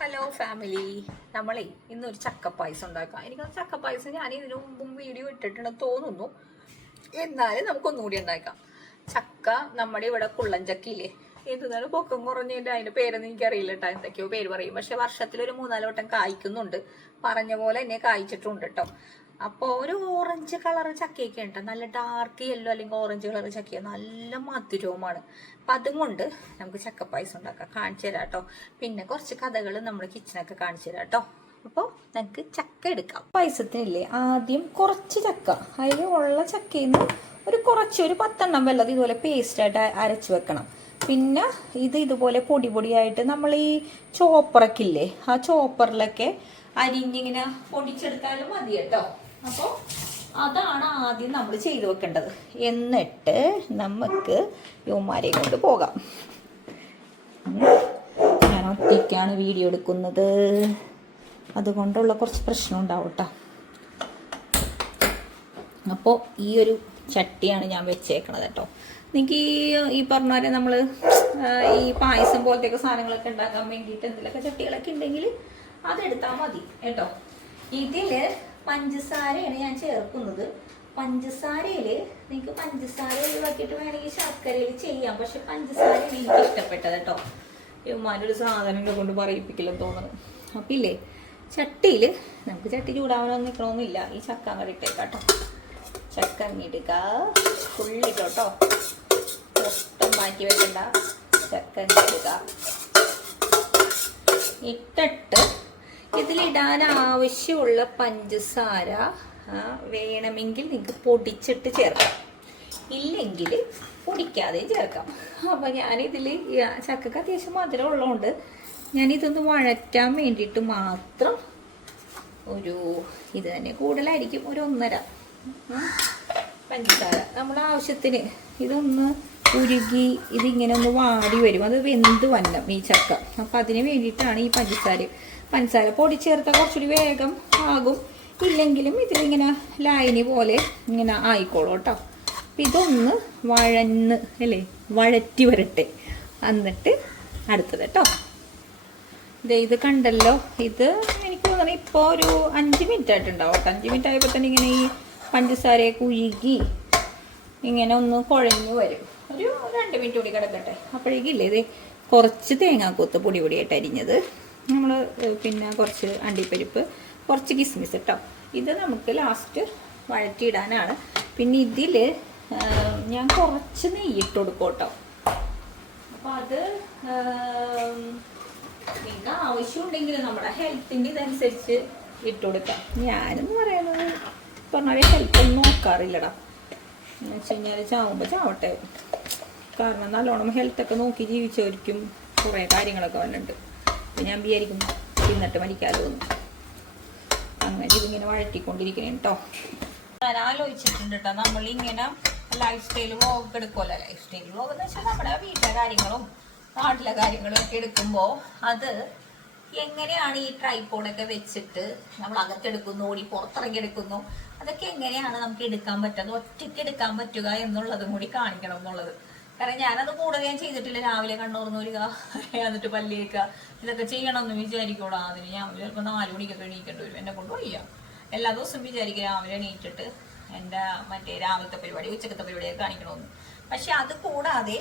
Hello family നമ്മളേ ഇന്നൊരു ചക്കപ്പായസം ഉണ്ടാക്കാം. എനിക്ക് ചക്കപ്പായസം ഞാൻ ഇതിനു മുമ്പും വീഡിയോ ഇട്ടിട്ടുണ്ടെന്ന് തോന്നുന്നു. എന്നാലും നമുക്കൊന്നുകൂടി ഉണ്ടാക്കാം. ചക്ക നമ്മുടെ ഇവിടെ കുള്ളൻ ചക്കയില്ലേ? എന്താണ് പൊക്കം കുറഞ്ഞതിന്റെ അതിന്റെ പേരൊന്നും എനിക്കറിയില്ല കേട്ടോ എന്തൊക്കെയോ പേര് പറയും. പക്ഷെ വർഷത്തിൽ ഒരു മൂന്നാൽ വട്ടം കായ്ക്കുന്നുണ്ട്. പറഞ്ഞ പോലെ എന്നെ കായ്ച്ചിട്ടുണ്ട് കേട്ടോ അപ്പോൾ ഒരു ഓറഞ്ച് കളർ ചക്കയൊക്കെ ഉണ്ട്. നല്ല ഡാർക്ക് യെല്ലോ അല്ലെങ്കിൽ ഓറഞ്ച് കളർ ചക്ക നല്ല മധുരവുമാണ്. അപ്പം അതും കൊണ്ട് നമുക്ക് ചക്കപ്പായസം ഉണ്ടാക്കാം. കാണിച്ചു തരാം കേട്ടോ. പിന്നെ കുറച്ച് കഥകൾ നമ്മുടെ കിച്ചണൊക്കെ കാണിച്ചു തരാം കേട്ടോ. അപ്പോൾ നമുക്ക് ചക്ക എടുക്കാം. പായസത്തിനില്ലേ ആദ്യം കുറച്ച് ചക്ക. അതിൽ ഉള്ള ചക്കയിൽ നിന്ന് ഒരു കുറച്ച് ഒരു പത്തെണ്ണം വെള്ളത് ഇതുപോലെ പേസ്റ്റായിട്ട് അരച്ച് വെക്കണം. പിന്നെ ഇത് ഇതുപോലെ പൊടി പൊടിയായിട്ട് നമ്മൾ ഈ ചോപ്പറൊക്കെ ഇല്ലേ ആ ചോപ്പറിലൊക്കെ അരിഞ്ഞിങ്ങനെ പൊടിച്ചെടുത്താലും മതി കേട്ടോ. അപ്പോൾ അതാണ് ആദ്യം നമ്മൾ ചെയ്തു വെക്കേണ്ടത്. എന്നിട്ട് നമുക്ക് യുവമാരെ കൊണ്ട് പോകാം. ഞാൻ ഒറ്റയ്ക്കാണ് വീഡിയോ എടുക്കുന്നത്. അതുകൊണ്ടുള്ള കുറച്ച് പ്രശ്നം ഉണ്ടാവും കേട്ടോ അപ്പോൾ ഈ ഒരു ചട്ടിയാണ് ഞാൻ വെച്ചേക്കണത് കേട്ടോ എനിക്ക് ഈ ഈ പറഞ്ഞ പോലെ നമ്മൾ ഈ പായസം പോലത്തെയൊക്കെ സാധനങ്ങളൊക്കെ ഉണ്ടാക്കാൻ വേണ്ടിയിട്ട് എന്തെങ്കിലുമൊക്കെ ചട്ടികളൊക്കെ ഉണ്ടെങ്കിൽ അതെടുത്താൽ മതി കേട്ടോ. ഇതിൽ പഞ്ചസാരയാണ് ഞാൻ ചേർക്കുന്നത്. പഞ്ചസാരയിൽ നിങ്ങൾക്ക് പഞ്ചസാര ഒഴിവാക്കിയിട്ട് വേണമെങ്കിൽ ശർക്കരയിൽ ചെയ്യാം. പക്ഷെ പഞ്ചസാര എനിക്ക് ഇഷ്ടപ്പെട്ടത് കേട്ടോ. ഉമ്മാനൊരു സാധനം കൊണ്ട് പറയിപ്പിക്കില്ലെന്ന് തോന്നുന്നു അപ്പം ഇല്ലേ? ചട്ടിയിൽ നമുക്ക് ചട്ടി ചൂടാവണമെന്ന് നിൽക്കണമെന്നില്ല ഈ ചക്ക അങ്ങോട്ട് ഇട്ടേക്കാട്ടോ. ചക്ക അങ്ങിടുക ഫുള്ളിട്ടോ ഒട്ടും മാറ്റി വെക്കണ്ട. ചക്ക അങ്ങിടുക ഇട്ടിട്ട് ഇതിലിടാൻ ആവശ്യമുള്ള പഞ്ചസാര വേണമെങ്കിൽ നിങ്ങൾക്ക് പൊടിച്ചിട്ട് ചേർക്കാം. ഇല്ലെങ്കിൽ പൊടിക്കാതെ ചേർക്കാം. അപ്പം ഞാനിതിൽ ചക്കക്ക് അത്യാവശ്യം മധുരം ഉള്ളതുകൊണ്ട് ഞാനിതൊന്ന് വഴറ്റാൻ വേണ്ടിയിട്ട് മാത്രം ഒരു ഇത് തന്നെ കൂടുതലായിരിക്കും ഒരു ഒന്നര പഞ്ചസാര. നമ്മുടെ ആവശ്യത്തിന് ഇതൊന്ന് ഉരുകി ഇതിങ്ങനെ ഒന്ന് വാടി വരും. അത് വെന്ത് വന്നം ഈ ചക്ക. അപ്പം അതിന് വേണ്ടിയിട്ടാണ് ഈ പഞ്ചസാര. പഞ്ചസാര പൊടി ചേർത്താൽ കുറച്ചുകൂടി വേഗം ആകും. ഇല്ലെങ്കിലും ഇതിലിങ്ങനെ ലായനി പോലെ ഇങ്ങനെ ആയിക്കോളൂ കേട്ടോ. അപ്പം ഇതൊന്ന് വഴന്ന് അല്ലേ വഴറ്റി വരട്ടെ. എന്നിട്ട് അടുത്തത് കേട്ടോ. ഇത് കണ്ടല്ലോ. ഇത് എനിക്ക് തോന്നുന്നു ഇപ്പോൾ ഒരു അഞ്ച് മിനിറ്റ് ആയിട്ടുണ്ടാവും അഞ്ച് മിനിറ്റ് ആയപ്പോൾ തന്നെ ഇങ്ങനെ ഈ പഞ്ചസാരയൊക്കെ ഉരുകി ഇങ്ങനെ ഒന്ന് കുഴഞ്ഞു വരും. ഒരു രണ്ട് മിനിറ്റ് കൂടി കിടക്കട്ടെ അപ്പോഴേക്കില്ലേ ഇത് കുറച്ച് തേങ്ങാക്കൂത്ത് പൊടി പൊടിയായിട്ട് അരിഞ്ഞത്. നമ്മൾ പിന്നെ കുറച്ച് അണ്ടിപ്പരിപ്പ് കുറച്ച് കിസ്മിസ് കേട്ടോ ഇത് നമുക്ക് ലാസ്റ്റ് വഴറ്റിയിടാനാണ്. പിന്നെ ഇതിൽ ഞാൻ കുറച്ച് നെയ്യിട്ട് കൊടുക്കും കേട്ടോ അപ്പോൾ അത് നിങ്ങൾക്ക് ആവശ്യമുണ്ടെങ്കിൽ നമ്മുടെ ഹെൽത്തിന്റെ ഇതനുസരിച്ച് ഇട്ട് കൊടുക്കാം. ഞാനെന്ന് പറയുന്നത് പറഞ്ഞാൽ ഹെൽത്തൊന്നും നോക്കാറില്ലടാ. എന്ന് വെച്ച് കഴിഞ്ഞാൽ ചാവുമ്പോൾ ചാവട്ടെ. കാരണം നല്ലോണം ഹെൽത്തൊക്കെ നോക്കി ജീവിച്ചവർക്കും കുറേ കാര്യങ്ങളൊക്കെ വന്നിട്ടുണ്ട്. അപ്പം ഞാൻ വിചാരിക്കും തിന്നിട്ട് മരിക്കാതെ തോന്നും അങ്ങനെ ഇതിങ്ങനെ വഴറ്റിക്കൊണ്ടിരിക്കണം കേട്ടോ ഞാൻ ആലോചിച്ചിട്ടുണ്ട് കേട്ടോ നമ്മളിങ്ങനെ ലൈഫ് സ്റ്റൈൽ വ്ളോഗ് എടുക്കുമല്ലോ ലൈഫ് സ്റ്റൈൽ വ്ളോഗ് എന്ന് വെച്ചാൽ നമ്മുടെ വീട്ടിലെ കാര്യങ്ങളും നാട്ടിലെ കാര്യങ്ങളും ഒക്കെ എടുക്കുമ്പോൾ അത് എങ്ങനെയാണ് ഈ ട്രൈപോഡൊക്കെ വെച്ചിട്ട് നമ്മൾ അകത്തെടുക്കുന്നു ഓടി പുറത്തിറങ്ങി എടുക്കുന്നു അതൊക്കെ എങ്ങനെയാണ് നമുക്ക് എടുക്കാൻ പറ്റുക ഒറ്റയ്ക്ക് എടുക്കാൻ പറ്റുക എന്നുള്ളതും കൂടി കാണിക്കണം എന്നുള്ളത്. കാരണം ഞാനത് കൂടുകയും ചെയ്തിട്ടില്ല. രാവിലെ കണ്ണൂർന്ന് വരിക എന്നിട്ട് പല്ലിയേക്കുക ഇതൊക്കെ ചെയ്യണം എന്ന് വിചാരിക്കോളാം അതിന് ഞാൻ ചിലപ്പോൾ നാല് മണിക്കൊക്കെ എണീക്കേണ്ടി വരും. എന്നെ കൊണ്ട് വയ്യ. എല്ലാ ദിവസവും വിചാരിക്കും രാവിലെ എണീറ്റിട്ട് എന്റെ മറ്റേ രാവിലത്തെ പരിപാടി ഉച്ചക്കത്തെ പരിപാടിയൊക്കെ കാണിക്കണമെന്ന്. പക്ഷെ അത് കൂടാതെ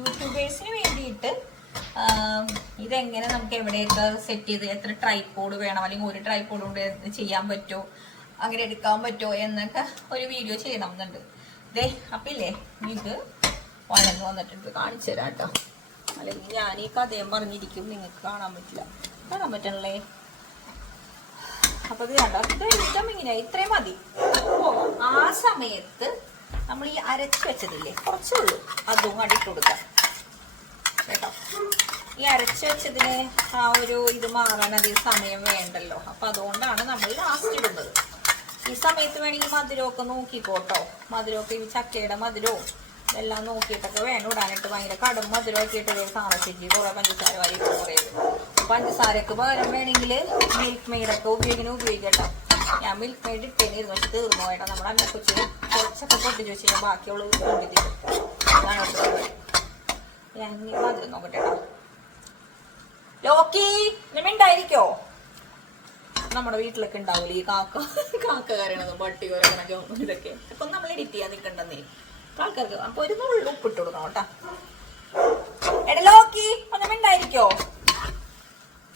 യൂട്യൂബേഴ്സിന് വേണ്ടിയിട്ട് ഇതെങ്ങനെ നമുക്ക് എവിടെയൊക്കെ സെറ്റ് ചെയ്ത് എത്ര ട്രൈപ്പോഡ് വേണം അല്ലെങ്കിൽ ഒരു ട്രൈപ്പോഡ് കൊണ്ട് ചെയ്യാൻ പറ്റുമോ അങ്ങനെ എടുക്കാൻ പറ്റുമോ എന്നൊക്കെ ഒരു വീഡിയോ ചെയ്യണം എന്നുണ്ട് ദേ അപ്പില്ലേ ഇത് വളർന്നു വന്നിട്ടുണ്ട് കാണിച്ചു തരാം കേട്ടോ. അല്ലെങ്കിൽ ഞാൻ ഈ കഥയും പറഞ്ഞിരിക്കും. നിങ്ങൾക്ക് കാണാൻ പറ്റില്ല. കാണാൻ പറ്റണല്ലേ? അപ്പൊ ഇത് കണ്ടോ? ഇത് ഇഷ്ടം ഇങ്ങനെ ഇത്രയും മതി. അപ്പോ ആ സമയത്ത് നമ്മൾ ഈ അരച്ച് വെച്ചതില്ലേ? കുറച്ചേ ഉള്ളൂ. അതും കണ്ടിട്ട് കൊടുക്കാം. കേട്ടോ? ഈ അരച്ച് വെച്ചതിന് ആ ഒരു ഇത് മാറാൻ അധികം സമയം വേണ്ടല്ലോ. അപ്പൊ അതുകൊണ്ടാണ് നമ്മൾ ലാസ്റ്റ് ഇടുന്നത്. ഈ സമയത്ത് വേണമെങ്കിൽ മധുരമൊക്കെ നോക്കിക്കോട്ടോ മധുരമൊക്കെ ഈ ചക്കയുടെ മധുരവും. എല്ലാം നോക്കിയിട്ടൊക്കെ വേണം ഇടാനായിട്ട്. ഭയങ്കര കടും മധുരമാക്കിയിട്ട് ഒരു സാധനശേഷി കുറേ പഞ്ചസാര വാരി കുറേ പഞ്ചസാരക്ക് പകരം വേണമെങ്കിൽ മിൽക്ക് മെയ്ഡൊക്കെ ഉപയോഗിക്കണ ഉപയോഗിക്കട്ടോ. ഞാൻ മിൽക്ക് മെയ്ഡ് ഇട്ടേനിരുന്നു പക്ഷെ തീർന്നു വേണ്ട നമ്മുടെ അമ്മ കൊച്ചി കുറച്ചൊക്കെ പൊട്ടി ചോദിച്ചു കഴിഞ്ഞാൽ ബാക്കിയുള്ളത് കൊണ്ടിരിക്കും ഞാൻ മധുരം നോക്കട്ടെ കേട്ടോ. ലോക്കി ഉണ്ടായിരിക്കോ നമ്മുടെ വീട്ടിലൊക്കെ ഉണ്ടാവില്ല ഈ കാക്ക കാക്ക കരയണതും പട്ടി കരയണതും ഇതൊക്കെ. ഇപ്പൊ നമ്മൾ എഡിറ്റ് ചെയ്യാൻ നിൽക്കണ്ടെന്നേ. ആൾക്കാർക്ക് അപ്പൊ ഒരു നുള്ളു ഉപ്പിട്ട് കൊടുക്കണം കേട്ടാ. എടാ ലോക്കി ഒന്നും ഉണ്ടായിരിക്കോ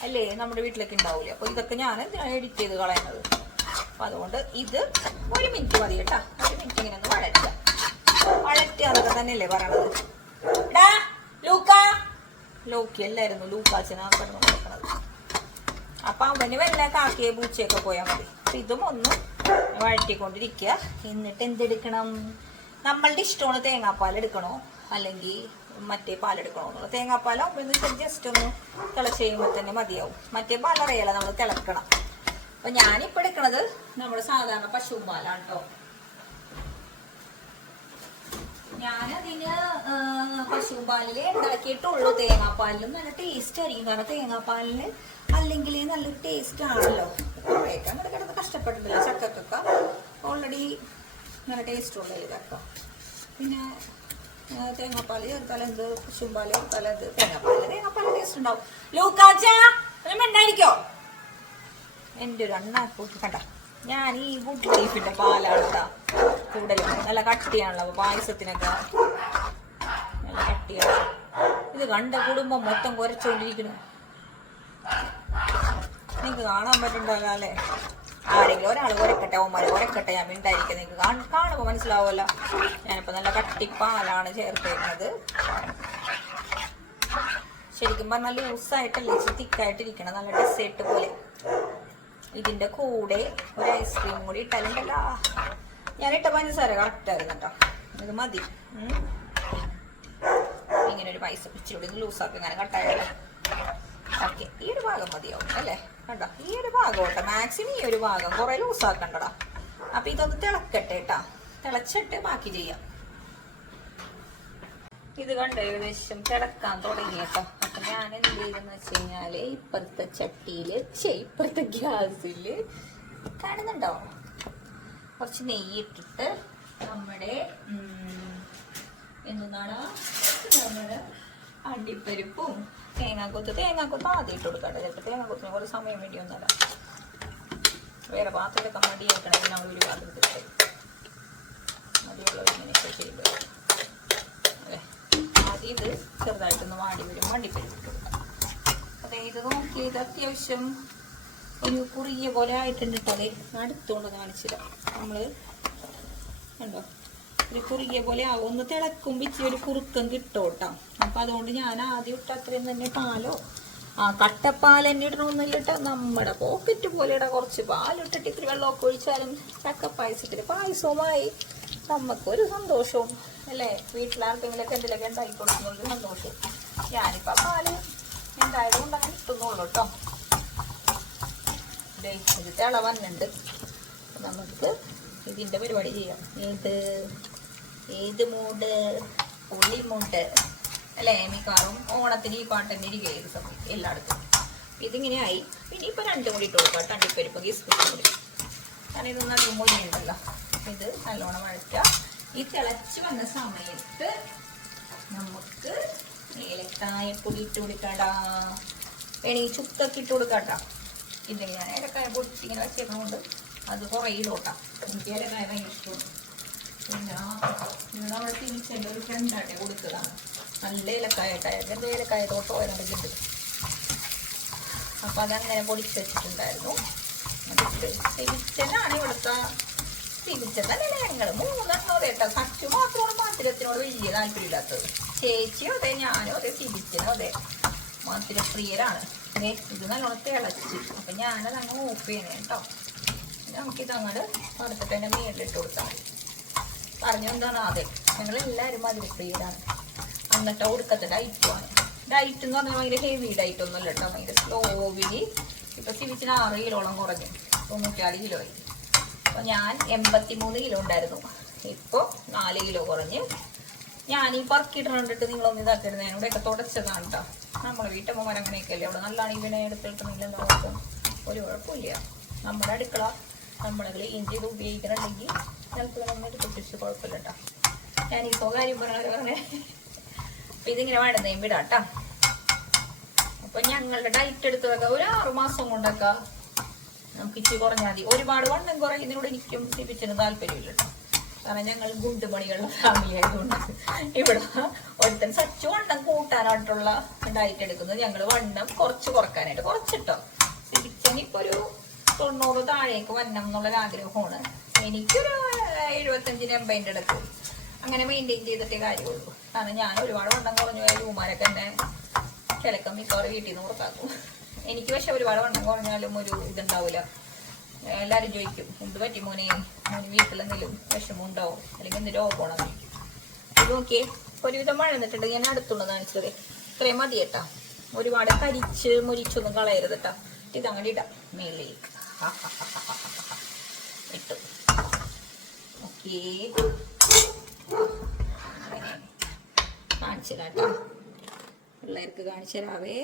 അല്ലേ നമ്മുടെ വീട്ടിലൊക്കെ ഉണ്ടാവില്ല അപ്പൊ ഇതൊക്കെ ഞാൻ എഡിറ്റ് ചെയ്ത് കളയുന്നത്. അപ്പൊ അതുകൊണ്ട് ഇത് ഒരു മിനിറ്റ് മതി കേട്ടാ. ഒരു മിനിറ്റ് ഇങ്ങനെ ഒന്ന് വഴറ്റുക. വഴറ്റുക അതൊക്കെ തന്നെയല്ലേ പറയണത്. എടാ ലൂക്ക. അല്ലായിരുന്നു ലൂക്കാച്ചനാ കൊടുക്കണത് അപ്പൊ അവന് വല്ല കാക്കിയെ പൂച്ചയൊക്കെ പോയാൽ മതി. അപ്പൊ ഇതും ഒന്ന് വഴറ്റിക്കൊണ്ടിരിക്കുക. എന്നിട്ട് എന്തെടുക്കണം? നമ്മളുടെ ഇഷ്ടമാണ് തേങ്ങാപ്പാൽ എടുക്കണോ? അല്ലെങ്കിൽ മറ്റേ പാൽ എടുക്കണോ? തേങ്ങാപ്പാലാകുമ്പോൾ എന്ന് ജസ്റ്റ് ഒന്ന് തിളച്ച് കഴിയുമ്പോൾ തന്നെ മതിയാവും. മറ്റേ പാൽ അറിയാലോ നമ്മൾ തിളക്കണം. അപ്പൊ ഞാനിപ്പോ എടുക്കണത് നമ്മുടെ സാധാരണ പശു പാലാണ് കേട്ടോ ഞാനതിന് പശുപാലിൽ ഉണ്ടാക്കിയിട്ടുള്ളൂ. തേങ്ങാപ്പാലിലും നല്ല ടേസ്റ്റ് ആയിരിക്കും. കാരണം തേങ്ങാപ്പാലിന് അല്ലെങ്കിൽ നല്ലൊരു ടേസ്റ്റ് ആണല്ലോ. കുറേയൊക്കെ അങ്ങോട്ട് കഷ്ടപ്പെട്ടിട്ടില്ല ചക്കക്കൊക്കെ. ഓൾറെഡി നല്ല ടേസ്റ്റ് ഇതാക്കാം. പിന്നെ ആ, തേങ്ങാപ്പാൽ ചേർത്താൽ എന്ത് പശുമ്പാൽ ചേർത്താൽ എന്ത് തേങ്ങാപ്പാൽ തേങ്ങാപ്പാൽ ടേസ്റ്റ് ഉണ്ടാവും ലൂക്കാച്ച ഉണ്ടായിരിക്കോ എന്റെ ഒരു അണ്ണാക്കൂട്ടി കണ്ട? ഞാൻ ഈ ഗുഡ് ബീഫിന്റെ പാലാണ് കൂടുതലും. നല്ല കട്ടിയാണല്ലോ അപ്പൊ പായസത്തിനൊക്കെ നല്ല കട്ടിയാണ്. ഇത് കണ്ട കുടുംബം മൊത്തം കുരച്ചുകൊണ്ടിരിക്കുന്നു നിങ്ങക്ക് കാണാൻ പറ്റുന്നുണ്ടല്ലോ അല്ലേ ആരെങ്കിലും ഒരാൾ കുരക്കട്ടെ ഓമാര് കുരക്കട്ടെ ഞാൻ മിണ്ടായിരിക്കും. നിങ്ങൾക്ക് കാണുമ്പോൾ മനസ്സിലാവുമല്ലോ. ഞാനിപ്പോ നല്ല കട്ടിപ്പാലാണ് ചേർത്തേക്കുന്നത്. ശരിക്കും പറഞ്ഞാൽ ലൂസായിട്ടല്ലേ തിക്കായിട്ടിരിക്കണം നല്ല ഡെസേർട്ട് പോലെ. ഇതിന്റെ കൂടെ ഒരു ഐസ്ക്രീം കൂടി ഇട്ടാലുണ്ടല്ലോ ഞാൻ ഇട്ട പഞ്ചസാര കറക്റ്റ് ആയിരുന്നു കേട്ടോ ഇത് മതി. ഇങ്ങനെ ഒരു പൈസ പിച്ചിലൂടെ ലൂസാക്കി ഇങ്ങനെ കട്ടായാലോ ഓക്കെ ഈ ഒരു ഭാഗം മതിയാവും അല്ലേ? കണ്ടോ? ഈ ഒരു ഭാഗം കേട്ടോ മാക്സിമം ഈ ഒരു ഭാഗം. കുറെ ലൂസാക്കണ്ടടാ അപ്പൊ ഇതൊന്ന് തിളക്കട്ടെ കേട്ടാ തിളച്ചിട്ട് ബാക്കി ചെയ്യാം. ഇത് കണ്ടോ ഏകദേശം കിടക്കാൻ തുടങ്ങി കേട്ടോ അപ്പൊ ഞാൻ എന്ത് ചെയ്തെന്ന് വെച്ച് കഴിഞ്ഞാൽ ഇപ്പുറത്തെ ചട്ടിയിൽ ഇപ്പുറത്തെ ഗ്യാസിൽ കാണുന്നുണ്ടോ കുറച്ച് നെയ്യ് ഇട്ടിട്ട് നമ്മുടെ എന്താണ് നമ്മുടെ അണ്ടിപ്പരിപ്പും തേങ്ങാക്കൊത്ത് തേങ്ങാക്കൊത്ത് ആദ്യം ഇട്ട് കൊടുക്കട്ടെ. ചിലപ്പോൾ തേങ്ങാക്കൊത്തിന് കുറേ സമയം വേണ്ടിയൊന്നുമല്ല. വേറെ പാത്രത്തിലൊക്കെ മടിയാക്കണമെങ്കിൽ നമ്മൾ ഒരു പാത്രത്തിൽ മടിയുള്ളത് ഇങ്ങനെയൊക്കെ ചെയ്ത് ആദ്യം ഇത് ചെറുതായിട്ടൊന്ന് വാടി വരും. വണ്ടിപ്പരിപ്പ് ഇട്ട് അതെ ഇത് നോക്കി ഇത് അത്യാവശ്യം ഒരു കുറിയ പോലെ ആയിട്ടുണ്ട് കേട്ടോ. അടുത്തുകൊണ്ട് കാണിച്ചില്ല. നമ്മൾ കണ്ടോ? ഒരു കുറുകിയ പോലെ ആവും. ഒന്ന് തിളക്കുമ്പോ ഇച്ചിരി ഒരു കുറുക്കം കിട്ടും കേട്ടോ അപ്പം അതുകൊണ്ട് ഞാൻ ആദ്യം ഇട്ട അത്രയും തന്നെ പാലോ? ആ കട്ടപ്പാൽ തന്നെ ഇടണമെന്നില്ല കേട്ടോ നമ്മുടെ പോക്കറ്റ് പോലെ ഇട. കുറച്ച് പാലിട്ടിട്ട് ഇത്തിരി വെള്ളമൊക്കെ ഒഴിച്ചാലും ചക്കപ്പായസത്തിന് പായസവുമായി നമുക്കൊരു സന്തോഷവും അല്ലേ? വീട്ടിലാർക്കെങ്കിലൊക്കെ എന്തെങ്കിലുമൊക്കെ ഉണ്ടാക്കി കൊടുക്കുന്നൊരു സന്തോഷം ഞാനിപ്പോൾ പാൽ എന്തായതുകൊണ്ട് അങ്ങനെ കിട്ടുന്നുള്ളൂ കേട്ടോ ഇത് തിള വന്നിട്ടുണ്ട്. നമുക്ക് ഇതിന്റെ പരിപാടി ചെയ്യാം. ഏത് ഏത് മൂഡ് പുളിമൂട്ട് അല്ലേ മിക്കവാറും ഓണത്തിന് ഈ പാട്ടന്നെ ഇരിക്കുക ഏത് സമയത്ത്? എല്ലായിടത്തും. ഇതിങ്ങനെയായി പിന്നെ ഇപ്പൊ രണ്ടും കൂടി ഇട്ട് കൊടുക്കുക തണ്ടിപ്പരിപ്പ് കിസ്മിസും കൂടി കാരണം ഇതൊന്നും അധികം ഉണ്ടല്ലോ. ഇത് നല്ലോണം വഴറ്റുക. ഈ തിളച്ച് വന്ന സമയത്ത് നമുക്ക് ഏലക്കായപ്പൊടി ഇട്ട് കൊടുക്കാടാ. വേണമെങ്കിൽ ചുക്കൊക്കെ ഇട്ട് കൊടുക്കട്ടാ ഞാൻ ഏലക്കായ പൊടി ഇങ്ങനെ വെച്ചേക്കണോണ്ട് അത് കുറേ ഇടോട്ടാ എനിക്ക് ഏലക്കായ ഭയങ്കര ഇഷ്ടമാണ്. പിന്നെ ഇവിടെ നമ്മുടെ തിരിച്ചെന്റെ ഒരു ഫ്രണ്ടാട്ടെ കൊടുത്തതാണ്. നല്ല ഏലക്കായ ഇട്ടായിരുന്നു എന്റെ ഏലക്കായ തോട്ടോ അതിനകത്ത് അപ്പം അതങ്ങനെ പൊടിച്ച് വെച്ചിട്ടുണ്ടായിരുന്നു. അതിട്ട് തിരിച്ചനാണ് ഇവിടുത്തെ തിരിച്ചൻ തന്നെയാണ് ഞങ്ങൾ മൂന്നെണ്ണോ കേട്ടോ സച്ചു മാത്രമാണ് മധുരത്തിനോട് വലിയ താല്പര്യമില്ലാത്തത്. ചേച്ചിയോ അതെ ഞാനോ അതെ തിരിച്ചനോ അതെ. മധുരപ്രിയരാണ്. ഇത് നല്ലോണം തിളച്ച്. അപ്പം ഞാനത് അങ്ങ് ഓഫ് ചെയ്യണേ കേട്ടോ. നമുക്കിത് അങ്ങോട്ട് അടുത്തിട്ട് അതിന്റെ മേളിലിട്ട് കൊടുത്താൽ മതി. പറഞ്ഞു എന്താണ് അതെ ഞങ്ങൾ എല്ലാവരും ഫ്രീഡാണ് എന്നിട്ട് ഒടുക്കത്തെ ആണ് ഡയറ്റ് എന്ന് പറഞ്ഞാൽ ഭയങ്കര ഹെവി ഡയറ്റ് ഒന്നും അല്ല കേട്ടോ. ഭയങ്കര സ്ലോവിൽ ഇപ്പൊ സിവിച്ചിന് ആറ് കിലോളം കുറഞ്ഞു. തൊണ്ണൂറ്റാറ് കിലോ ആയി. അപ്പൊ ഞാൻ എൺപത്തി മൂന്ന് കിലോ ഉണ്ടായിരുന്നു. ഇപ്പൊ നാല് കിലോ കുറഞ്ഞ്. ഞാൻ ഈ പറക്കിയിട്ട് കണ്ടിട്ട് നിങ്ങളൊന്ന് ഇതാക്കരുത്. ഞാൻ ഇവിടെയൊക്കെ തുടച്ചതാണ് കേട്ടോ നമ്മളെ വീട്ടമ്മമാർ അങ്ങനെയൊക്കെ അല്ലേ അവിടെ നല്ലതാണ് ഇവനെ എടുത്തിട്ടുണ്ടെങ്കിൽ നമുക്ക് ഒരു കുഴപ്പമില്ല. നമ്മുടെ അടുക്കള നമ്മളെ ഇഞ്ചി ചെയ്ത് ഉപയോഗിക്കണമെങ്കിൽ ചിലപ്പോൾ നന്നായിട്ട് പൊട്ടിച്ച് കുഴപ്പമില്ല കേട്ടോ. ഞാൻ ഈ സ്വകാര്യം പറഞ്ഞ പറഞ്ഞേ. അപ്പൊ ഇതിങ്ങനെ വേണ്ടതേം വിടാം കേട്ടോ. അപ്പൊ ഞങ്ങളുടെ ഡയറ്റ് എടുത്തതൊക്കെ ഒരു ആറു മാസം കൊണ്ടൊക്കെ നമുക്ക് ഇച്ചിരി കുറഞ്ഞാൽ മതി. ഒരുപാട് വണ്ണം കുറയുന്നതിനോട് എനിക്കും സിപിച്ചിന് താല്പര്യമില്ല കേട്ടോ. കാരണം ഞങ്ങൾ ഗുണ്ടുമണികളുടെ ഫാമിലി ആയതുകൊണ്ട് ഇവിടെ ഒരുത്തൻ സച്ചു വണ്ണം കൂട്ടാനായിട്ടുള്ള ഡയറ്റ് എടുക്കുന്നത് ഞങ്ങൾ വണ്ണം കുറച്ച് കുറക്കാനായിട്ട് കുറച്ചിട്ടോ. സിപിച്ചന് ഇപ്പൊ ഒരു തൊണ്ണൂറ് താഴേക്ക് വരണം എന്നുള്ളൊരു ആഗ്രഹമാണ്. എനിക്കൊരു എഴുപത്തഞ്ചിന് എൺപതിന്റെ അടുത്ത്. അങ്ങനെ മെയിന്റെയിൻ ചെയ്തിട്ടേ കാര്യമുള്ളൂ. കാരണം ഞാൻ ഒരുപാട് വണ്ണം കുറഞ്ഞു പോയ രൂമാരൊക്കെ എന്നെ കിഴക്കം മിക്കവാറും വീട്ടിൽ നിന്ന് പുറത്താക്കും എനിക്ക് പക്ഷെ ഒരുപാട് വണ്ണം കുറഞ്ഞാലും ഒരു ഇതുണ്ടാവില്ല. എല്ലാവരും ചോദിക്കും എന്ത് പറ്റി മോനെ? മോന് വീട്ടിലെന്തെങ്കിലും വിഷമം ഉണ്ടാവും അല്ലെങ്കിൽ എന്ത് രോഗമാണോ? ചോദിക്കും. ഇത് നോക്കിയേ ഒരുവിധം മഴ നിന്നിട്ടുണ്ട് ഞാൻ അടുത്തുള്ള കാണിച്ചത്. ഇത്രയും മതി കേട്ടാ ഒരുപാട് കരിച്ച് മുരിച്ചൊന്നും കളയരുത് കേട്ടാ ഇത് ഇടാം. മേളിലേക്ക്. ഇട്ടു. ഓക്കേ കാണിച്ചു കേട്ടോ പിള്ളേർക്ക് കാണിച്ചു തരാവേ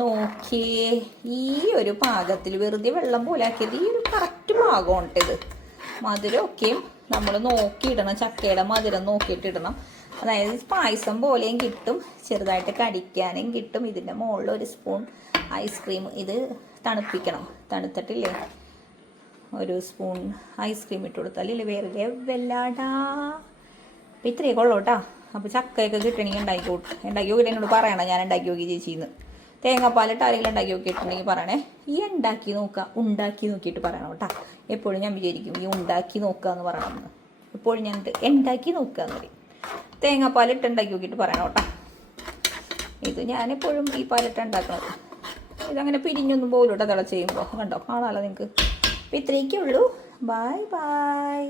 നോക്കിയേ ഈ ഒരു പാകത്തിൽ വെറുതെ വെള്ളം പോലാക്കിയത്. ഈ ഒരു കറക്റ്റ് പാകമുണ്ട് ഇത് മധുരമൊക്കെയും നമ്മൾ നോക്കിയിടണം. ചക്കയുടെ മധുരം നോക്കിയിട്ടിടണം. അതായത് പായസം പോലെയും കിട്ടും. ചെറുതായിട്ട് കടിക്കാനും കിട്ടും. ഇതിന്റെ മുകളിൽ ഒരു സ്പൂൺ ഐസ്ക്രീം. ഇത് തണുപ്പിക്കണം. തണുത്തിട്ടില്ലേ? ഒരു സ്പൂൺ ഐസ്ക്രീം ഇട്ട് കൊടുത്താൽ വേറെ ലെവലാടാ. അപ്പം ഇത്രയൊക്കെ കൊള്ളോട്ടാ കേട്ടോ. അപ്പോൾ ചക്കയൊക്കെ കിട്ടണമെങ്കിൽ ഉണ്ടാക്കി കൊടുക്കും. ഉണ്ടാക്കി നോക്കിയിട്ട് എന്നോട് പറയണം ഞാൻ ഉണ്ടാക്കി നോക്കി ചേച്ചിന്ന് തേങ്ങാപ്പാലിട്ട് ആരെങ്കിലും ഉണ്ടാക്കി നോക്കിയിട്ടുണ്ടെങ്കിൽ പറയണേ. ഈ ഉണ്ടാക്കി നോക്കുക ഉണ്ടാക്കി നോക്കിയിട്ട് പറയണം കേട്ടോ. എപ്പോഴും ഞാൻ വിചാരിക്കും ഈ ഉണ്ടാക്കി നോക്കുക എന്ന് പറയണമെന്ന് എപ്പോഴും ഞാൻ ഉണ്ടാക്കി നോക്കുക എന്ന് പറയും. തേങ്ങാപ്പാലിട്ട് ഉണ്ടാക്കി നോക്കിയിട്ട് പറയണം കേട്ടോ. ഇത് ഞാനെപ്പോഴും ഈ പാലിട്ട് ഉണ്ടാക്കുന്നത് ഇതങ്ങനെ പിരിഞ്ഞൊന്നും പോലും കേട്ടോ തിളച്ച് ചെയ്യുമ്പോൾ കണ്ടോ? കാണാമല്ലോ നിങ്ങൾക്ക് അപ്പോൾ ഇത്രയൊക്കെ ഉള്ളൂ ബൈ ബൈ